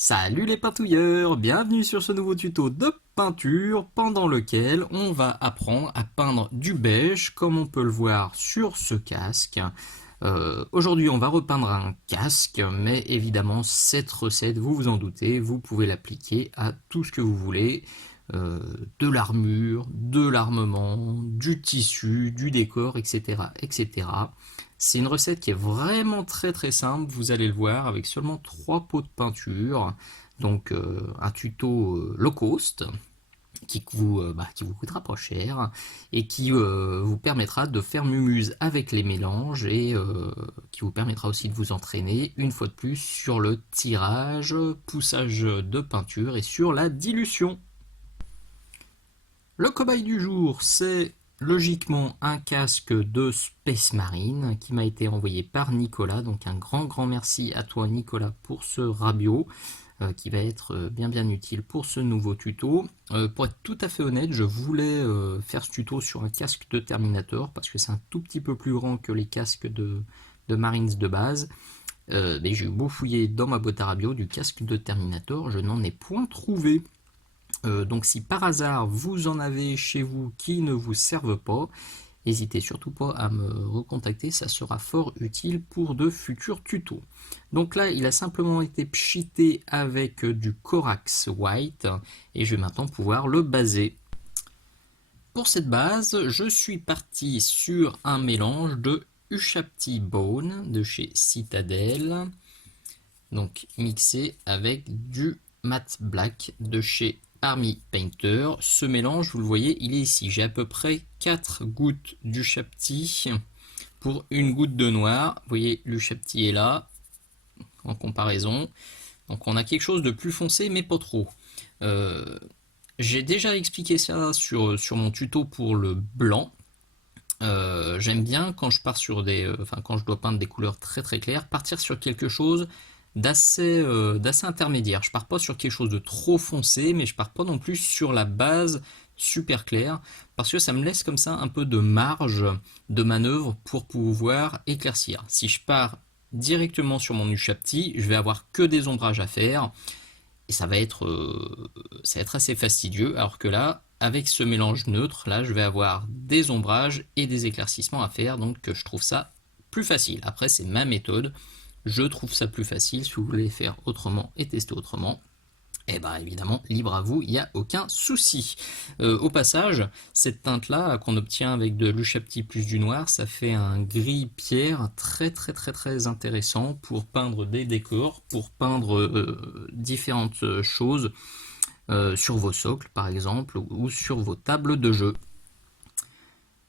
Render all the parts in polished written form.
Salut les peintouilleurs, bienvenue sur ce nouveau tuto de peinture pendant lequel on va apprendre à peindre du beige comme on peut le voir sur ce casque. Aujourd'hui on va repeindre un casque, mais évidemment cette recette, vous vous en doutez, vous pouvez l'appliquer à tout ce que vous voulez. De l'armure, de l'armement, du tissu, du décor, etc. etc. C'est une recette qui est vraiment très très simple, vous allez le voir, avec seulement 3 pots de peinture. Donc un tuto low cost qui vous coûtera pas cher et qui vous permettra de faire mumuse avec les mélanges et qui vous permettra aussi de vous entraîner une fois de plus sur le tirage, poussage de peinture et sur la dilution. Le cobaye du jour, c'est logiquement un casque de Space Marine qui m'a été envoyé par Nicolas. Donc un grand merci à toi Nicolas pour ce rabio qui va être bien utile pour ce nouveau tuto. Pour être tout à fait honnête, je voulais faire ce tuto sur un casque de Terminator parce que c'est un tout petit peu plus grand que les casques de Marines de base. Mais j'ai eu beau fouiller dans ma boîte à rabio du casque de Terminator, je n'en ai point trouvé. Donc si par hasard vous en avez chez vous qui ne vous servent pas, n'hésitez surtout pas à me recontacter, ça sera fort utile pour de futurs tutos. Donc là il a simplement été pchité avec du Corax White et je vais maintenant pouvoir le baser. Pour cette base, je suis parti sur un mélange de Ushabti Bone de chez Citadel, donc mixé avec du Matte Black de chez Army Painter. Ce mélange, vous le voyez, il est ici. J'ai à peu près 4 gouttes d'Ushabti pour une goutte de noir. Vous voyez, l'Ushabti est là, en comparaison. Donc on a quelque chose de plus foncé, mais pas trop. J'ai déjà expliqué ça sur mon tuto pour le blanc. J'aime bien quand je pars sur quand je dois peindre des couleurs très très claires, partir sur quelque chose d'assez intermédiaire. Je pars pas sur quelque chose de trop foncé, mais je pars pas non plus sur la base super claire, parce que ça me laisse comme ça un peu de marge de manœuvre pour pouvoir éclaircir. Si je pars directement sur mon Ushabti, je vais avoir que des ombrages à faire, et ça va être assez fastidieux, alors que là, avec ce mélange neutre, là, je vais avoir des ombrages et des éclaircissements à faire, donc je trouve ça plus facile. Après, c'est ma méthode, je trouve ça plus facile. Si vous voulez faire autrement et tester autrement, et bien évidemment, libre à vous, il n'y a aucun souci. Au passage, cette teinte-là qu'on obtient avec de l'Ushabti plus du noir, ça fait un gris pierre très intéressant pour peindre des décors, pour peindre différentes choses sur vos socles par exemple, ou sur vos tables de jeu.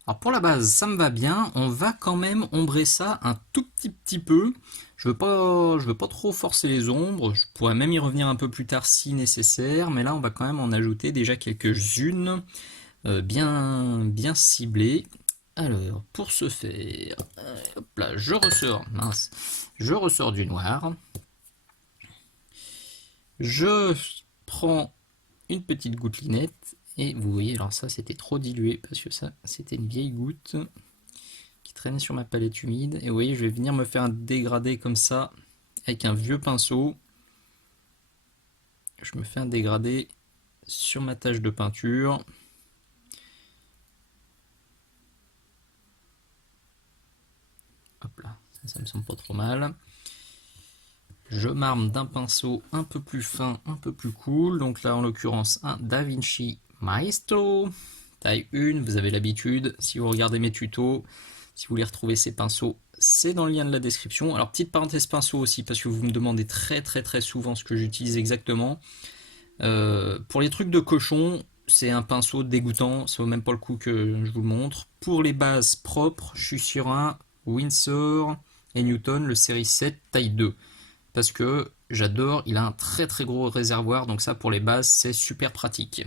Alors pour la base, ça me va bien. On va quand même ombrer ça un tout petit peu. Je veux pas trop forcer les ombres. Je pourrais même y revenir un peu plus tard si nécessaire. Mais là, on va quand même en ajouter déjà quelques-unes bien ciblées. Alors, pour ce faire, hop là, je ressors du noir. Je prends une petite gouttelinette. Et vous voyez, alors ça c'était trop dilué parce que ça c'était une vieille goutte qui traînait sur ma palette humide. Et vous voyez, je vais venir me faire un dégradé comme ça avec un vieux pinceau. Je me fais un dégradé sur ma tache de peinture. Hop là, ça me semble pas trop mal. Je marme d'un pinceau un peu plus fin, un peu plus cool. Donc là en l'occurrence un Da Vinci Maestro, taille 1, vous avez l'habitude, si vous regardez mes tutos, si vous voulez retrouver ces pinceaux, c'est dans le lien de la description. Alors petite parenthèse pinceau aussi, parce que vous me demandez très souvent ce que j'utilise exactement. Pour les trucs de cochon, c'est un pinceau dégoûtant, ça vaut même pas le coup que je vous le montre. Pour les bases propres, je suis sur un Winsor et Newton, le série 7, taille 2. Parce que j'adore, il a un très gros réservoir, donc ça pour les bases c'est super pratique.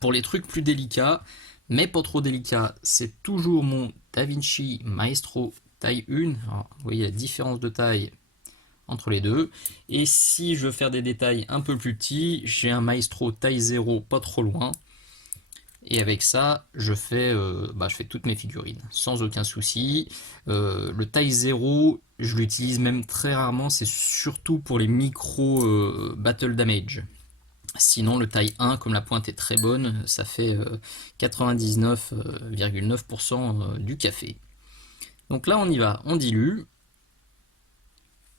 Pour les trucs plus délicats, mais pas trop délicats, c'est toujours mon Da Vinci Maestro taille 1. Alors, vous voyez la différence de taille entre les deux. Et si je veux faire des détails un peu plus petits, j'ai un Maestro taille 0 pas trop loin. Et avec ça, je fais toutes mes figurines, sans aucun souci. Le taille 0, je l'utilise même très rarement, c'est surtout pour les micro battle damage. Sinon, le taille 1, comme la pointe est très bonne, ça fait 99,9% du café. Donc là, on y va, on dilue.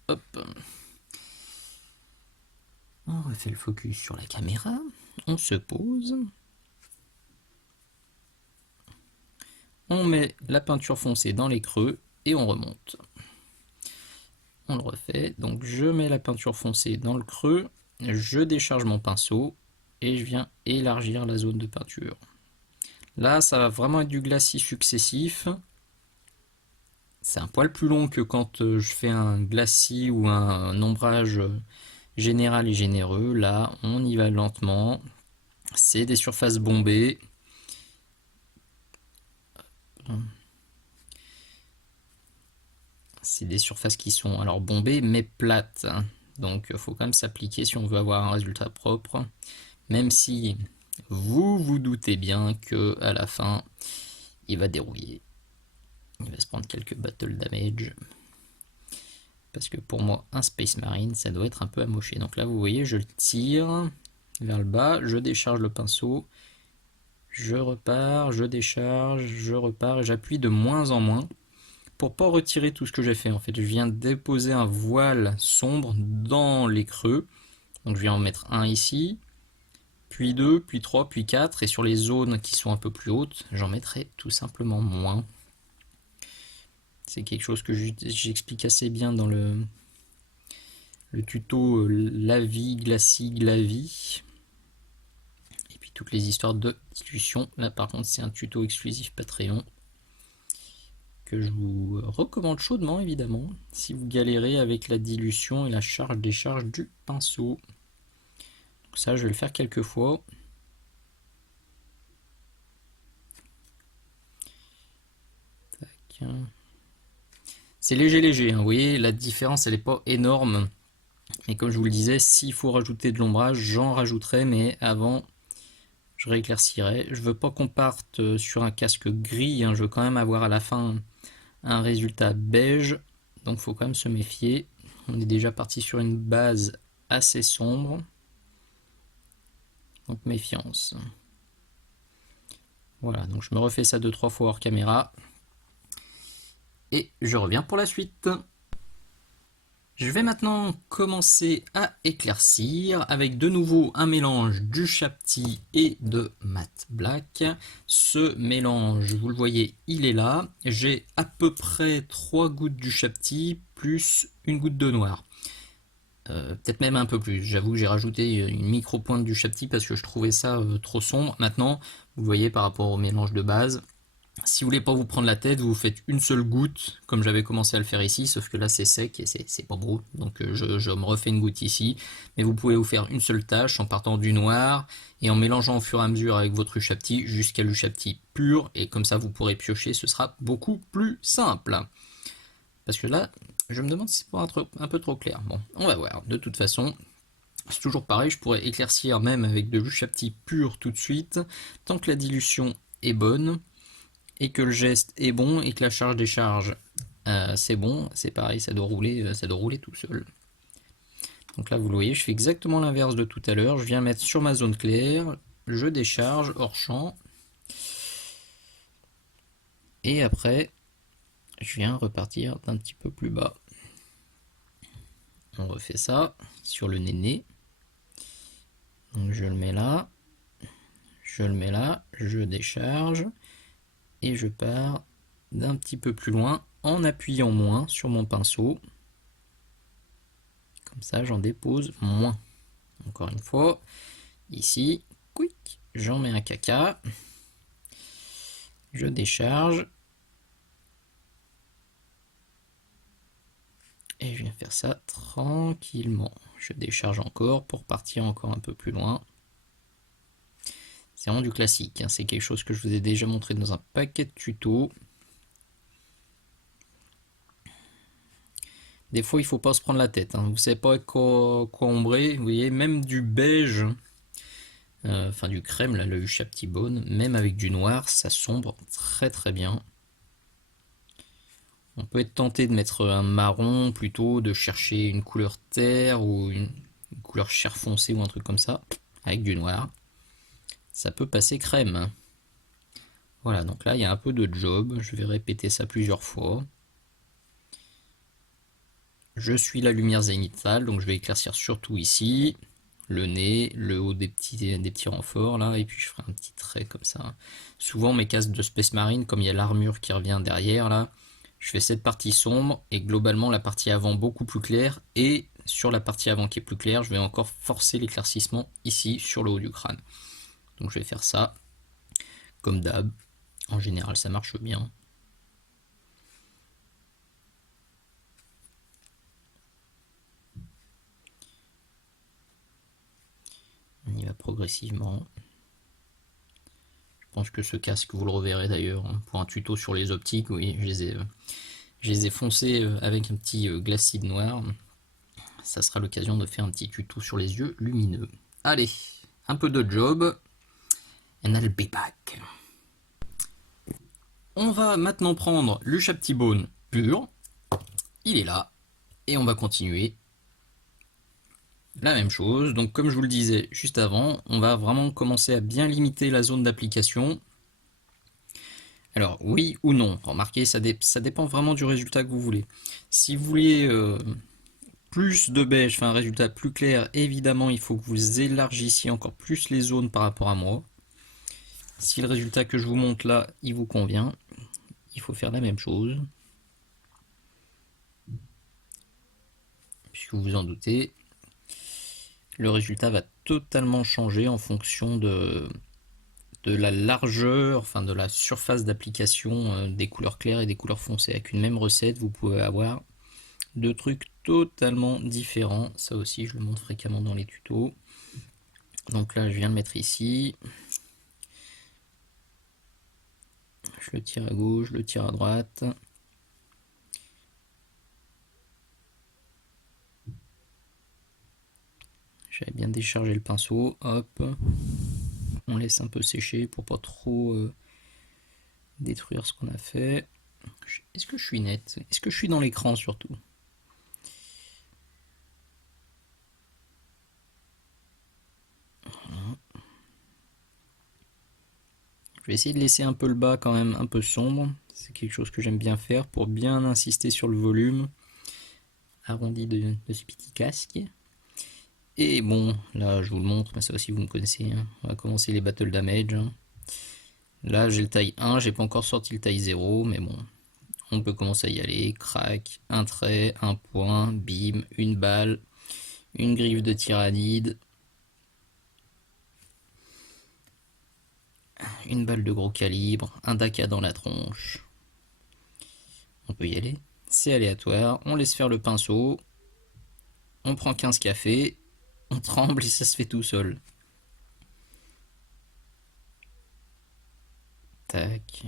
Hop. On refait le focus sur la caméra. On se pose. On met la peinture foncée dans les creux et on remonte. On le refait. Donc je mets la peinture foncée dans le creux. Je décharge mon pinceau et je viens élargir la zone de peinture. Là, ça va vraiment être du glacis successif. C'est un poil plus long que quand je fais un glacis ou un ombrage général et généreux. Là, on y va lentement. C'est des surfaces bombées. C'est des surfaces qui sont alors bombées mais plates. Donc il faut quand même s'appliquer si on veut avoir un résultat propre. Même si vous vous doutez bien que à la fin, il va dérouiller. Il va se prendre quelques battle damage. Parce que pour moi, un Space Marine, ça doit être un peu amoché. Donc là, vous voyez, je le tire vers le bas, je décharge le pinceau, je repars, je décharge, je repars, et j'appuie de moins en moins pour pas retirer tout ce que j'ai fait. En fait, je viens déposer un voile sombre dans les creux. Donc je viens en mettre un ici, puis 2, puis 3, puis 4, et sur les zones qui sont un peu plus hautes, j'en mettrai tout simplement moins. C'est quelque chose que j'explique assez bien dans le tuto Lavis, Glacis, Glavie. Et puis toutes les histoires de dilution. Là par contre c'est un tuto exclusif Patreon que je vous recommande chaudement évidemment si vous galérez avec la dilution et la charge-décharge du pinceau. Donc ça je vais le faire quelques fois. Tac. C'est léger, hein. Vous voyez la différence elle n'est pas énorme. Et comme je vous le disais, s'il faut rajouter de l'ombrage, j'en rajouterai, mais avant, je rééclaircirai. Je veux pas qu'on parte sur un casque gris, hein. Je veux quand même avoir à la fin un résultat beige, donc il faut quand même se méfier. On est déjà parti sur une base assez sombre, donc méfiance. Voilà, donc je me refais ça 2-3 fois hors caméra, et je reviens pour la suite. Je vais maintenant commencer à éclaircir avec de nouveau un mélange du Shapty et de Matte Black. Ce mélange, vous le voyez, il est là. J'ai à peu près 3 gouttes du Shapty plus une goutte de noir. Peut-être même un peu plus. J'avoue que j'ai rajouté une micro-pointe du Shapty parce que je trouvais ça trop sombre. Maintenant, vous voyez par rapport au mélange de base, si vous voulez pas vous prendre la tête, vous faites une seule goutte, comme j'avais commencé à le faire ici, sauf que là c'est sec et c'est pas beau, donc je me refais une goutte ici. Mais vous pouvez vous faire une seule tâche en partant du noir et en mélangeant au fur et à mesure avec votre Shapty jusqu'à l'Ushapty pur, et comme ça vous pourrez piocher, ce sera beaucoup plus simple. Parce que là, je me demande si c'est pas un peu trop clair. Bon, on va voir. De toute façon, c'est toujours pareil, je pourrais éclaircir même avec de l'Ushapty pur tout de suite, tant que la dilution est bonne et que le geste est bon et que la charge décharge c'est bon, c'est pareil, ça doit rouler tout seul. Donc là vous le voyez, je fais exactement l'inverse de tout à l'heure, je viens mettre sur ma zone claire, je décharge hors champ, et après je viens repartir d'un petit peu plus bas. On refait ça sur le néné. Donc je le mets là, je décharge, et je pars d'un petit peu plus loin en appuyant moins sur mon pinceau. Comme ça, j'en dépose moins. Encore une fois, ici, quick, j'en mets un caca. Je décharge. Et je viens faire ça tranquillement. Je décharge encore pour partir encore un peu plus loin. C'est vraiment du classique, hein. C'est quelque chose que je vous ai déjà montré dans un paquet de tutos. Des fois, il ne faut pas se prendre la tête, hein. Vous ne savez pas quoi ombrer. Vous voyez, même du beige, enfin du crème, là, le Hucha Petit Bone, même avec du noir, ça sombre très très bien. On peut être tenté de mettre un marron plutôt, de chercher une couleur terre ou une couleur chair foncée ou un truc comme ça, avec du noir. Ça peut passer crème. Voilà, donc là il y a un peu de job, je vais répéter ça plusieurs fois. Je suis la lumière zénithale, donc je vais éclaircir surtout ici, le nez, le haut des petits renforts là, et puis je ferai un petit trait comme ça. Souvent mes casques de Space Marine, comme il y a l'armure qui revient derrière là, je fais cette partie sombre et globalement la partie avant beaucoup plus claire, et sur la partie avant qui est plus claire, je vais encore forcer l'éclaircissement ici sur le haut du crâne. Donc je vais faire ça comme d'hab. En général ça marche bien. On y va progressivement. Je pense que ce casque, vous le reverrez d'ailleurs pour un tuto sur les optiques. Oui, je les ai foncés avec un petit glacide noir. Ça sera l'occasion de faire un petit tuto sur les yeux lumineux. Allez, un peu de job. And I'll be back. On va maintenant prendre le Petit Bone pur. Il est là. Et on va continuer la même chose. Donc comme je vous le disais juste avant, on va vraiment commencer à bien limiter la zone d'application. Alors oui ou non, remarquez, ça dépend vraiment du résultat que vous voulez. Si vous voulez plus de beige, enfin un résultat plus clair, évidemment il faut que vous élargissiez encore plus les zones par rapport à moi. Si le résultat que je vous montre là, il vous convient, il faut faire la même chose. Puisque vous vous en doutez, le résultat va totalement changer en fonction de la largeur, enfin de la surface d'application des couleurs claires et des couleurs foncées. Avec une même recette, vous pouvez avoir deux trucs totalement différents. Ça aussi, je le montre fréquemment dans les tutos. Donc là, je viens de mettre ici. Je le tire à gauche, je le tire à droite. J'avais bien déchargé le pinceau. Hop. On laisse un peu sécher pour pas trop détruire ce qu'on a fait. Est-ce que je suis net? Est-ce que je suis dans l'écran surtout? Je vais essayer de laisser un peu le bas quand même un peu sombre. C'est quelque chose que j'aime bien faire pour bien insister sur le volume arrondi de ce petit casque. Et bon, là je vous le montre, mais ça aussi vous me connaissez. Hein. On va commencer les battle damage. Hein. Là j'ai le taille 1, j'ai pas encore sorti le taille 0, mais bon, on peut commencer à y aller. Crac, un trait, un point, bim, une balle, une griffe de tyrannide, une balle de gros calibre, un Daka dans la tronche. On peut y aller. C'est aléatoire, on laisse faire le pinceau, on prend 15 cafés, on tremble et ça se fait tout seul. Tac,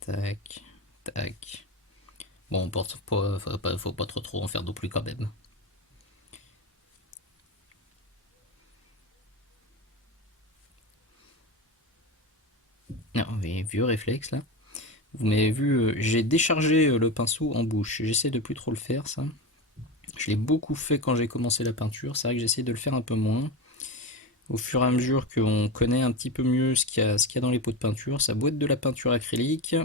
tac, tac. Bon, faut pas trop en faire non plus quand même. Non, mais vieux réflexe là. Vous m'avez vu, j'ai déchargé le pinceau en bouche. J'essaie de plus trop le faire ça. Je l'ai beaucoup fait quand j'ai commencé la peinture. C'est vrai que j'essaie de le faire un peu moins. Au fur et à mesure qu'on connaît un petit peu mieux ce qu'il y a dans les pots de peinture, ça doit être de la peinture acrylique.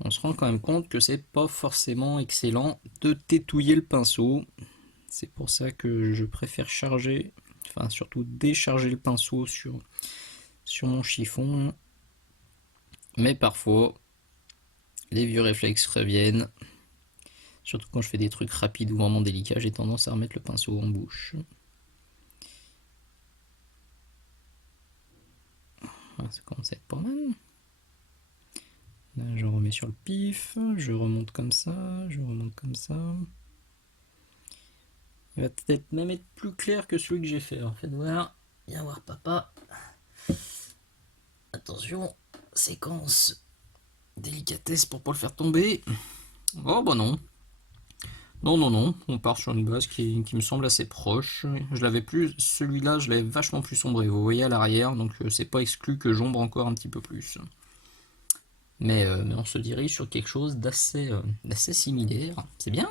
On se rend quand même compte que c'est pas forcément excellent de tétouiller le pinceau. C'est pour ça que je préfère charger, enfin surtout décharger le pinceau sur mon chiffon. Mais parfois, les vieux réflexes reviennent. Surtout quand je fais des trucs rapides ou vraiment délicats, j'ai tendance à remettre le pinceau en bouche. Voilà, ça commence à être pas mal. Là, je remets sur le pif, je remonte comme ça, je remonte comme ça. Il va peut-être même être plus clair que celui que j'ai fait. Alors faites voir, viens voir papa. Attention, séquence délicatesse pour pas le faire tomber. Oh bah non. Non, non, non, on part sur une base qui me semble assez proche. Je l'avais plus, celui-là, je l'avais vachement plus sombré, vous voyez à l'arrière, donc c'est pas exclu que j'ombre encore un petit peu plus. Mais on se dirige sur quelque chose d'assez similaire. C'est bien,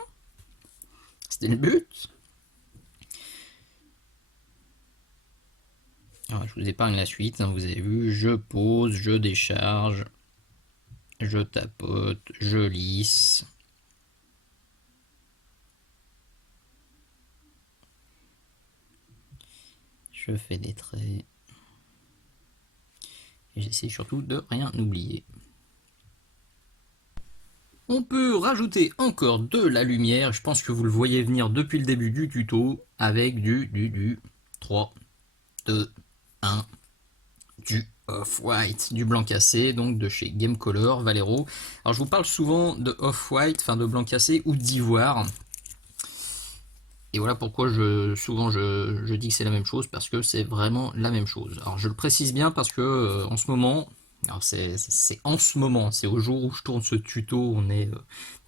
c'était le but. Alors, je vous épargne la suite, hein, vous avez vu, je pose, je décharge, je tapote, je lisse. Je fais des traits. Et j'essaie surtout de rien oublier. On peut rajouter encore de la lumière, je pense que vous le voyez venir depuis le début du tuto, avec du 3, 2, 1, du off-white, du blanc cassé, donc de chez Gamecolor, Valero. Alors je vous parle souvent de off-white, enfin de blanc cassé ou d'ivoire. Et voilà pourquoi souvent je dis que c'est la même chose, parce que c'est vraiment la même chose. Alors je le précise bien parce que en ce moment, alors c'est en ce moment, c'est au jour où je tourne ce tuto, on est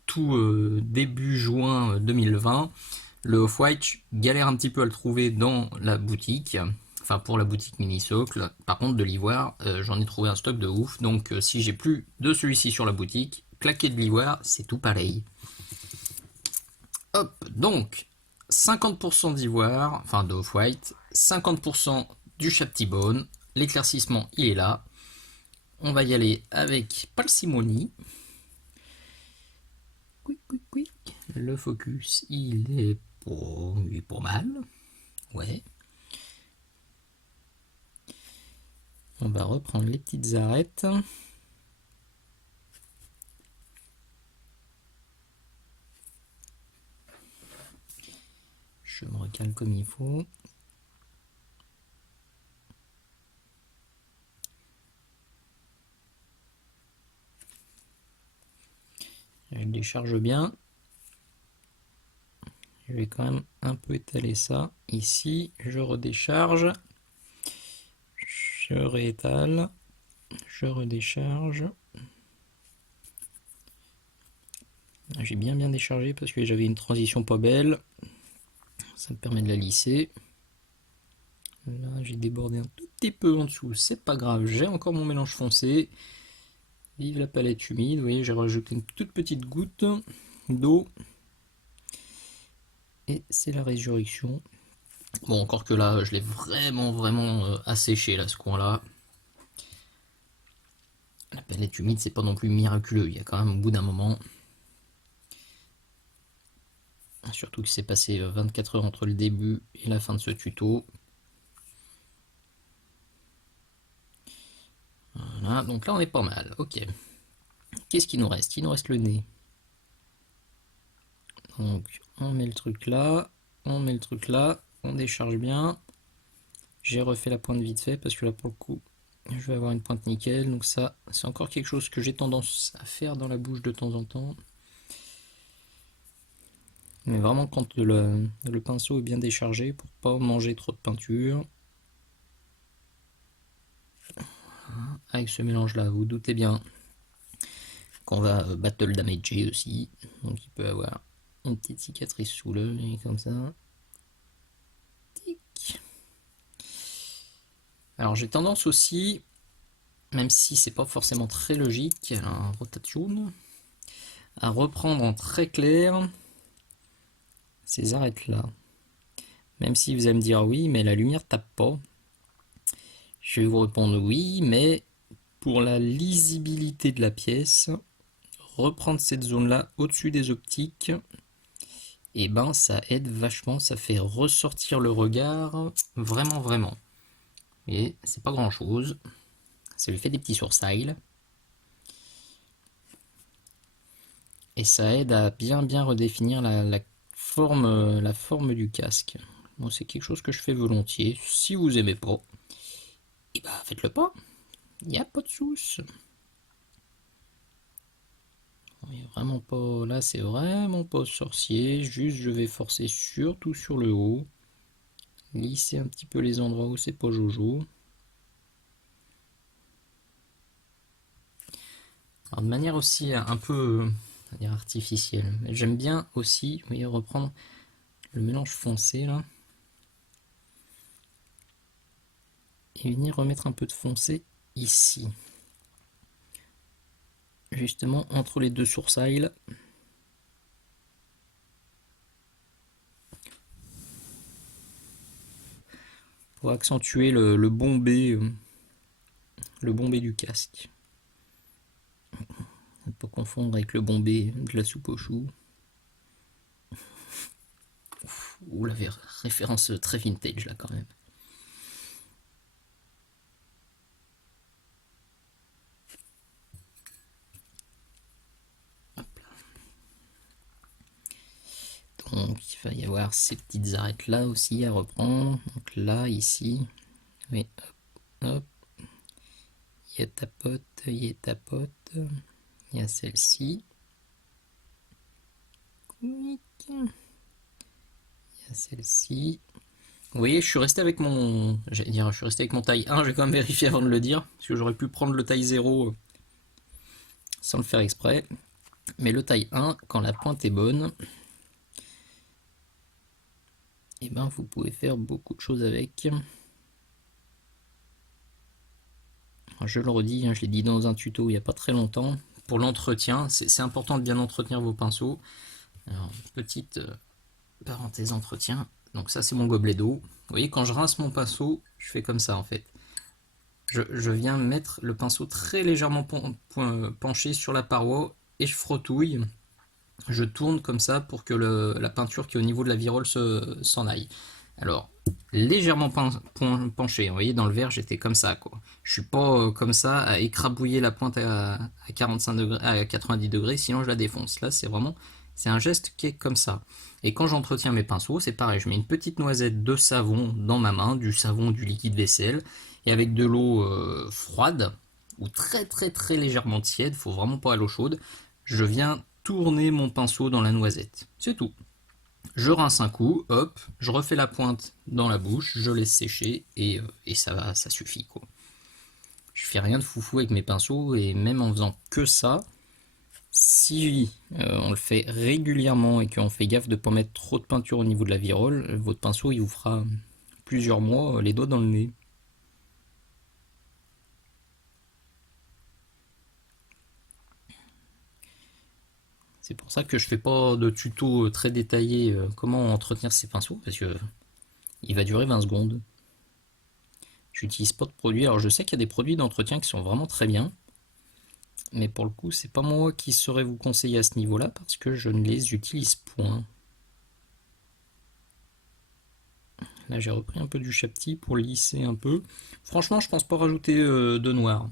tout début juin 2020. Le Off-White, je galère un petit peu à le trouver dans la boutique, enfin pour la boutique mini-socle. Par contre de l'ivoire, j'en ai trouvé un stock de ouf, donc si j'ai plus de celui-ci sur la boutique, claquer de l'ivoire, c'est tout pareil. Hop, donc 50% d'ivoire, enfin de off-white, 50% du Chaptibone, l'éclaircissement il est là. On va y aller avec parcimonie. Le focus il est pour mal. Ouais. On va reprendre les petites arêtes. Je me recale comme il faut. Je décharge bien. Je vais quand même un peu étaler ça. Ici, je redécharge. Je réétale. Je redécharge. J'ai bien déchargé parce que j'avais une transition pas belle. Ça me permet de la lisser. Là, j'ai débordé un tout petit peu en dessous. C'est pas grave, j'ai encore mon mélange foncé. Vive la palette humide. Vous voyez, j'ai rajouté une toute petite goutte d'eau. Et c'est la résurrection. Bon, encore que là, je l'ai vraiment asséché là, ce coin-là. La palette humide, c'est pas non plus miraculeux. Il y a quand même au bout d'un moment. Surtout qu'il s'est passé 24 heures entre le début et la fin de ce tuto. Voilà, donc là on est pas mal. Ok. Qu'est-ce qu'il nous reste? Il nous reste le nez. Donc on met le truc là, on met le truc là, on décharge bien. J'ai refait la pointe vite fait parce que là pour le coup je vais avoir une pointe nickel. Donc ça c'est encore quelque chose que j'ai tendance à faire dans la bouche de temps en temps. Mais vraiment quand le pinceau est bien déchargé pour pas manger trop de peinture. Avec ce mélange là, vous doutez bien qu'on va battle damager aussi. Donc il peut avoir une petite cicatrice sous l'œil comme ça. Tic. Alors j'ai tendance aussi, même si c'est pas forcément très logique, en rotation, à reprendre en très clair ces arêtes là. Même si vous allez me dire oui, mais la lumière tape pas. Je vais vous répondre oui, mais pour la lisibilité de la pièce, reprendre cette zone là au-dessus des optiques, et ben ça aide vachement, ça fait ressortir le regard vraiment. Et c'est pas grand chose, ça lui fait des petits sourcils. Et ça aide à bien redéfinir la forme du casque. Moi c'est quelque chose que je fais volontiers. Si vous aimez pas, et bah faites-le pas. Il n'y a pas de souce. Vraiment pas. Là c'est vraiment pas sorcier. Juste je vais forcer surtout sur le haut. Lisser un petit peu les endroits où c'est pas jojo. Alors, de manière aussi un peu c'est-à-dire artificielle. J'aime bien aussi, vous voyez, reprendre le mélange foncé là, et venir remettre un peu de foncé ici, justement entre les deux sourcils. Pour accentuer le bombé du casque. On peut confondre avec le bombé de la soupe aux choux. Ou la référence très vintage là quand même. Donc il va y avoir ces petites arêtes là aussi à reprendre. Donc là, ici, oui, hop, hop. Il y a ta pote, il y a ta pote, il y a celle-ci. Il y a celle-ci. Vous voyez, je suis resté avec mon. J'allais dire, je suis resté avec mon taille 1, j'ai quand même vérifié avant de le dire, parce que j'aurais pu prendre le taille 0 sans le faire exprès. Mais le taille 1, quand la pointe est bonne, et ben vous pouvez faire beaucoup de choses avec. Je le redis, je l'ai dit dans un tuto il n'y a pas très longtemps. Pour l'entretien, c'est important de bien entretenir vos pinceaux. Alors, petite parenthèse entretien. Donc ça c'est mon gobelet d'eau. Vous voyez, quand je rince mon pinceau, je fais comme ça en fait. Je viens mettre le pinceau très légèrement penché sur la paroi et je frottouille. Je tourne comme ça pour que la peinture qui est au niveau de la virole s'en aille. Alors, légèrement penché, vous voyez, dans le verre, j'étais comme ça, quoi. Je suis pas comme ça à écrabouiller la pointe à 45 degrés, à 90 degrés, sinon je la défonce. Là, c'est un geste qui est comme ça. Et quand j'entretiens mes pinceaux, c'est pareil, je mets une petite noisette de savon dans ma main, du savon, du liquide vaisselle, et avec de l'eau froide, ou très très très légèrement tiède, faut vraiment pas à l'eau chaude, je viens tourner mon pinceau dans la noisette. C'est tout. Je rince un coup, hop, je refais la pointe dans la bouche, je laisse sécher et ça va, ça suffit quoi. Je fais rien de foufou avec mes pinceaux et même en faisant que ça, si on le fait régulièrement et qu'on fait gaffe de ne pas mettre trop de peinture au niveau de la virole, votre pinceau il vous fera plusieurs mois les doigts dans le nez. C'est pour ça que je fais pas de tuto très détaillé comment entretenir ces pinceaux parce que il va durer 20 secondes. J'utilise pas de produits. Alors je sais qu'il y a des produits d'entretien qui sont vraiment très bien. Mais pour le coup, c'est pas moi qui saurais vous conseiller à ce niveau-là parce que je ne les utilise point. Là, j'ai repris un peu du Chapti pour lisser un peu. Franchement, je pense pas rajouter de noir.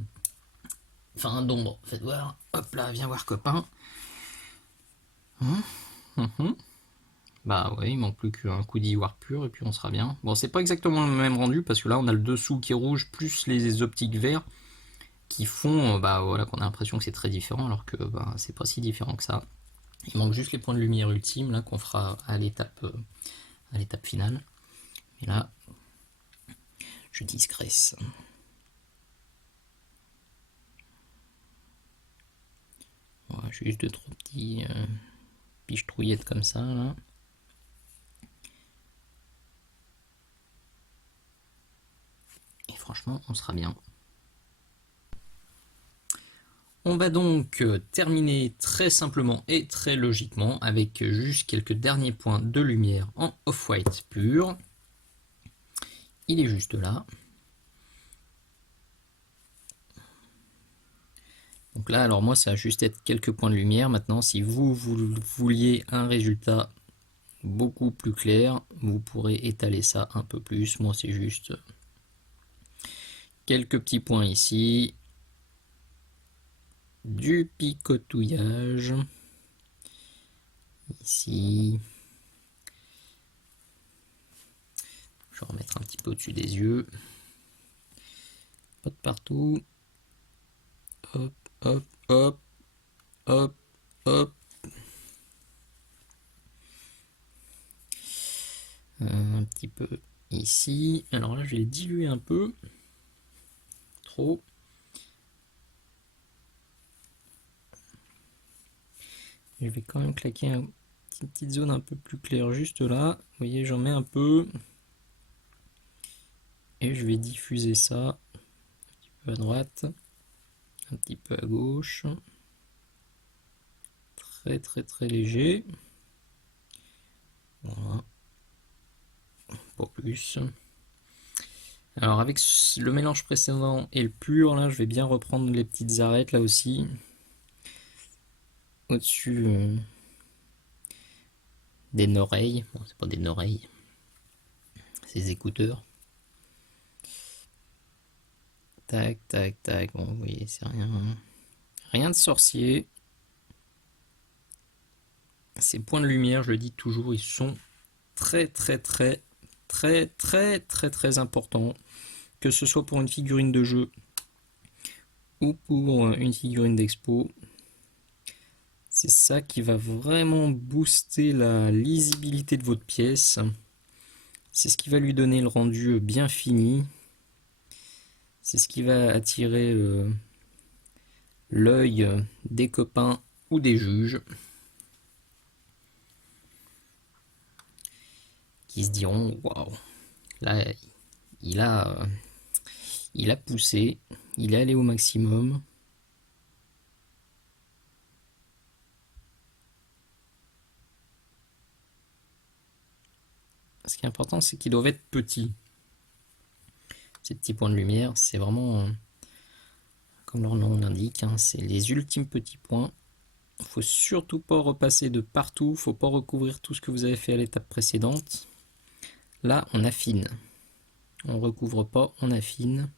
Enfin, d'ombre. Faites voir. Hop là, viens voir, copain. Bah ouais, il manque plus qu'un coup d'ivoire pur et puis on sera bien. Bon, c'est pas exactement le même rendu parce que là, on a le dessous qui est rouge plus les optiques verts qui font bah voilà, qu'on a l'impression que c'est très différent alors que bah, c'est pas si différent que ça. Il manque juste les points de lumière ultimes là qu'on fera à l'étape finale. Et là, je disgraisse. Voilà, juste deux trois petits piches trouillettes comme ça là. Et franchement, on sera bien. On va donc terminer très simplement et très logiquement avec juste quelques derniers points de lumière en off-white pur. Il est juste là. Donc là, alors moi, ça va juste être quelques points de lumière. Maintenant, si vous vouliez un résultat beaucoup plus clair, vous pourrez étaler ça un peu plus. Moi, c'est juste quelques petits points ici. Du picotouillage. Ici. Je vais remettre un petit peu au-dessus des yeux. Pas de partout. Hop, hop, hop, hop, hop. Un petit peu ici. Alors là, je vais le diluer un peu. Trop. Je vais quand même claquer une petite zone un peu plus claire juste là. Vous voyez, j'en mets un peu. Et je vais diffuser ça un petit peu à droite, un petit peu à gauche. Très très très léger. Voilà. Pas plus. Alors avec le mélange précédent et le pur, là, je vais bien reprendre les petites arêtes là aussi. Au-dessus des oreilles. Bon, c'est pas des oreilles, c'est des écouteurs. Tac, tac, tac. Bon, vous voyez, c'est rien de sorcier. Ces points de lumière, je le dis toujours, ils sont très, très, très, très, très, très, très importants. Que ce soit pour une figurine de jeu ou pour une figurine d'expo. C'est ça qui va vraiment booster la lisibilité de votre pièce. C'est ce qui va lui donner le rendu bien fini. C'est ce qui va attirer l'œil des copains ou des juges qui se diront waouh, là il a, il a poussé, il est allé au maximum. Ce qui est important, c'est qu'ils doivent être petits. Ces petits points de lumière, c'est vraiment, comme leur nom l'indique, hein, c'est les ultimes petits points. Il ne faut surtout pas repasser de partout, il ne faut pas recouvrir tout ce que vous avez fait à l'étape précédente. Là, on affine. On ne recouvre pas, on affine.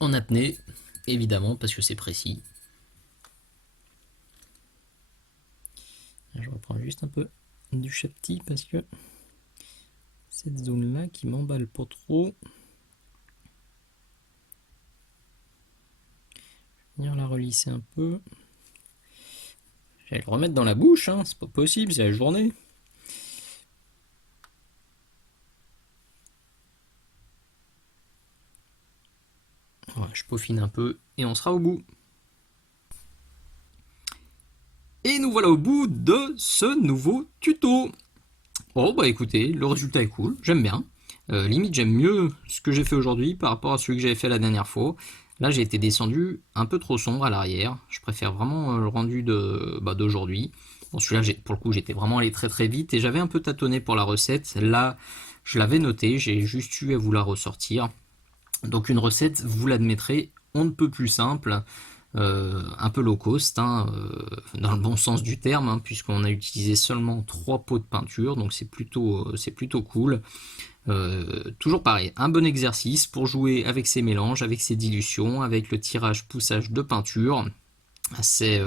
En apnée, évidemment, parce que c'est précis. Je reprends juste un peu du chapti parce que cette zone là qui m'emballe pas trop. Je vais venir la relisser un peu. Je vais le remettre dans la bouche, hein, c'est pas possible, c'est la journée. Voilà, je peaufine un peu et on sera au bout. Et nous voilà au bout de ce nouveau tuto. Oh bah écoutez, le résultat est cool, j'aime bien. Limite j'aime mieux ce que j'ai fait aujourd'hui par rapport à celui que j'avais fait la dernière fois. Là j'ai été descendu un peu trop sombre à l'arrière. Je préfère vraiment le rendu d'aujourd'hui. Bon celui-là pour le coup j'étais vraiment allé très très vite et j'avais un peu tâtonné pour la recette. Là je l'avais noté, j'ai juste eu à vous la ressortir. Donc une recette, vous l'admettrez, on ne peut plus simple. Un peu low cost, hein, dans le bon sens du terme, hein, puisqu'on a utilisé seulement 3 pots de peinture, donc c'est plutôt cool. Toujours pareil, un bon exercice pour jouer avec ces mélanges, avec ces dilutions, avec le tirage-poussage de peinture. C'est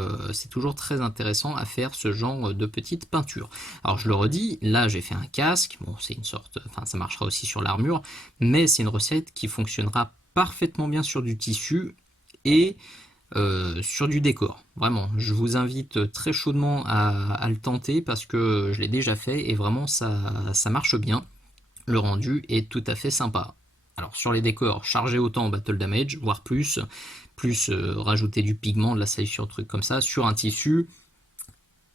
toujours très intéressant à faire ce genre de petite peinture. Alors je le redis, là j'ai fait un casque, bon c'est une sorte, enfin ça marchera aussi sur l'armure, mais c'est une recette qui fonctionnera parfaitement bien sur du tissu et sur du décor. Vraiment, je vous invite très chaudement à le tenter parce que je l'ai déjà fait et vraiment ça marche bien. Le rendu est tout à fait sympa. Alors sur les décors, chargez autant en battle damage, voire plus, rajouter du pigment, de la salissure, trucs comme ça. Sur un tissu,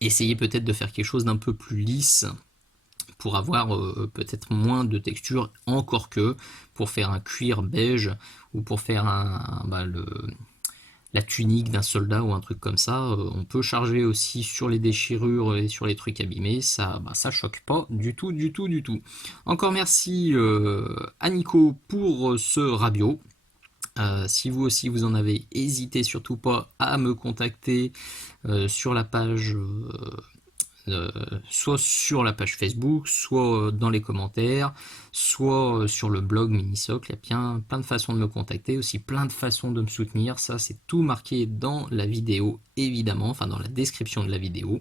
essayez peut-être de faire quelque chose d'un peu plus lisse pour avoir peut-être moins de texture, encore que pour faire un cuir beige ou pour faire la tunique d'un soldat ou un truc comme ça, on peut charger aussi sur les déchirures et sur les trucs abîmés, ça choque pas du tout, du tout, du tout. Encore merci à Nico pour ce rabio. Si vous aussi vous en avez, hésitez surtout pas à me contacter sur la page, soit sur la page Facebook, soit dans les commentaires, soit sur le blog Minisocle. Il y a plein de façons de me contacter, aussi plein de façons de me soutenir. Ça, c'est tout marqué dans la vidéo, évidemment, enfin dans la description de la vidéo.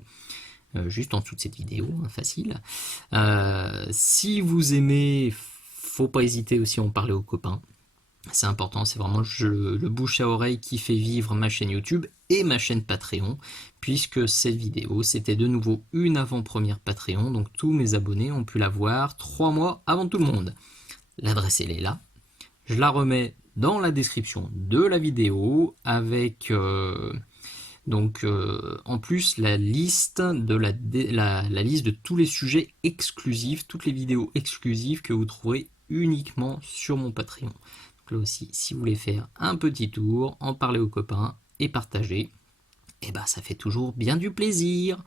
Juste en dessous de cette vidéo, hein, facile. Si vous aimez, faut pas hésiter aussi à en parler aux copains. C'est important, c'est vraiment le bouche à oreille qui fait vivre ma chaîne YouTube et ma chaîne Patreon, puisque cette vidéo, c'était de nouveau une avant-première Patreon, donc tous mes abonnés ont pu la voir 3 mois avant tout le monde. L'adresse, elle est là. Je la remets dans la description de la vidéo avec en plus la liste de la liste de tous les sujets exclusifs, toutes les vidéos exclusives que vous trouverez uniquement sur mon Patreon. Donc là aussi, si vous voulez faire un petit tour, en parler aux copains et partager, et ben ça fait toujours bien du plaisir.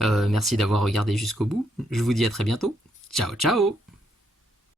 Merci d'avoir regardé jusqu'au bout. Je vous dis à très bientôt. Ciao ciao.